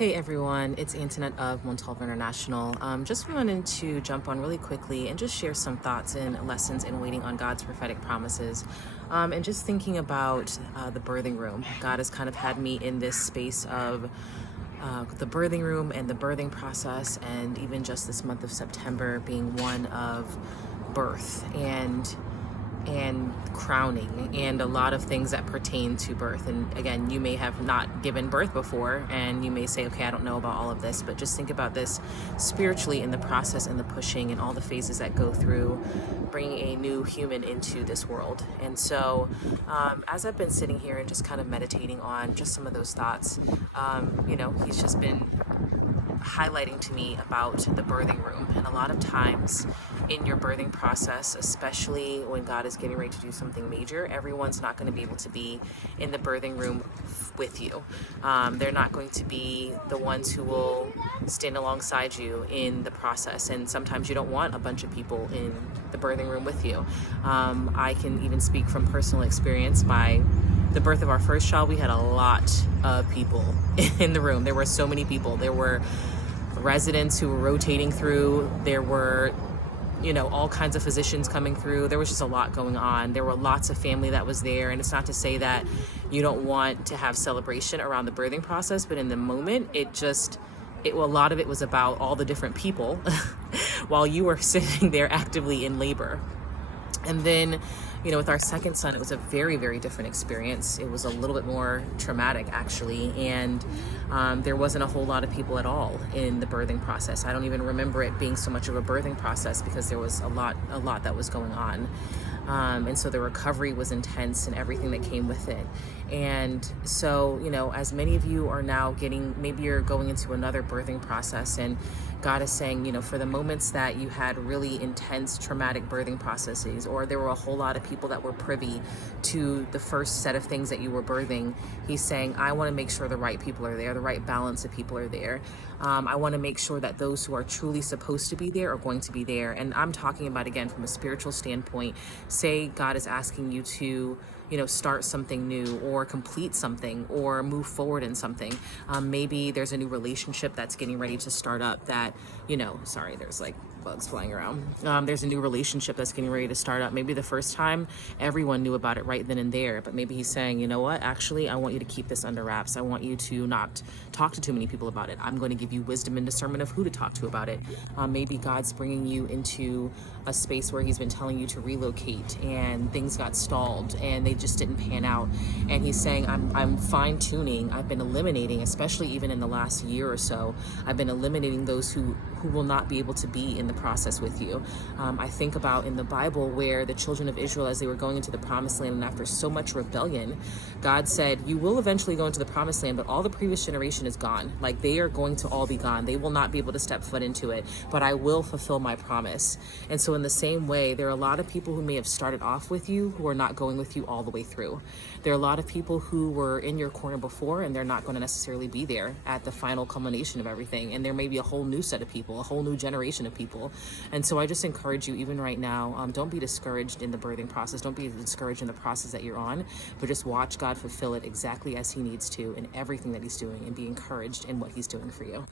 Hey everyone, it's Antoinette of Montalvo International. Just wanted to jump on really quickly and just share some thoughts and lessons in waiting on God's prophetic promises. And just thinking about the birthing room. God has kind of had me in this space of the birthing room and the birthing process, and even just this month of September being one of birth and crowning and a lot of things that pertain to birth. And again, you may have not given birth before and you may say, okay, I don't know about all of this, but just think about this spiritually in the process and the pushing and all the phases that go through bringing a new human into this world. And so as I've been sitting here and just kind of meditating on just some of those thoughts, he's just been highlighting to me about the birthing room. And a lot of times in your birthing process, especially when God is getting ready to do something major, everyone's not going to be able to be in the birthing room with you. They're not going to be the ones who will stand alongside you in the process. And sometimes you don't want a bunch of people in the birthing room with you. I can even speak from personal experience. The birth of our first child, we had a lot of people in the room. There were so many people. There were residents who were rotating through. There were, all kinds of physicians coming through. There was just a lot going on. There were lots of family that was there. And it's not to say that you don't want to have celebration around the birthing process, but in the moment, a lot of it was about all the different people while you were sitting there actively in labor. And then, with our second son, it was a very, very different experience. It was a little bit more traumatic, actually. And there wasn't a whole lot of people at all in the birthing process. I don't even remember it being so much of a birthing process because there was a lot that was going on. And so the recovery was intense and everything that came with it. And so, as many of you are now maybe you're going into another birthing process, and God is saying, for the moments that you had really intense traumatic birthing processes, or there were a whole lot of people that were privy to the first set of things that you were birthing, he's saying, I want to make sure the right people are there, the right balance of people are there. I want to make sure that those who are truly supposed to be there are going to be there. And I'm talking about, again, from a spiritual standpoint. Say God is asking you to, start something new or complete something or move forward in something. Maybe there's a new relationship that's getting ready to start up that, sorry, there's like bugs flying around. There's a new relationship that's getting ready to start up. Maybe the first time everyone knew about it right then and there, but maybe he's saying, you know what, actually, I want you to keep this under wraps. I want you to not talk to too many people about it. I'm going to give you wisdom and discernment of who to talk to about it. Maybe God's bringing you into a space where he's been telling you to relocate and things got stalled and they just didn't pan out. And he's saying, I'm fine tuning. I've been eliminating, especially even in the last year or so, I've been eliminating those who will not be able to be in the process with you. I think about in the Bible where the children of Israel, as they were going into the promised land, and after so much rebellion, God said, you will eventually go into the promised land, but all the previous generation is gone. Like, they are going to all be gone. They will not be able to step foot into it, but I will fulfill my promise. And so in the same way, there are a lot of people who may have started off with you who are not going with you all the way through. There are a lot of people who were in your corner before, and they're not going to necessarily be there at the final culmination of everything. And there may be a whole new set of people, a whole new generation of people. And so I just encourage you, even right now, don't be discouraged in the birthing process. Don't be discouraged in the process that you're on, but just watch God fulfill it exactly as he needs to in everything that he's doing, and be encouraged in what he's doing for you.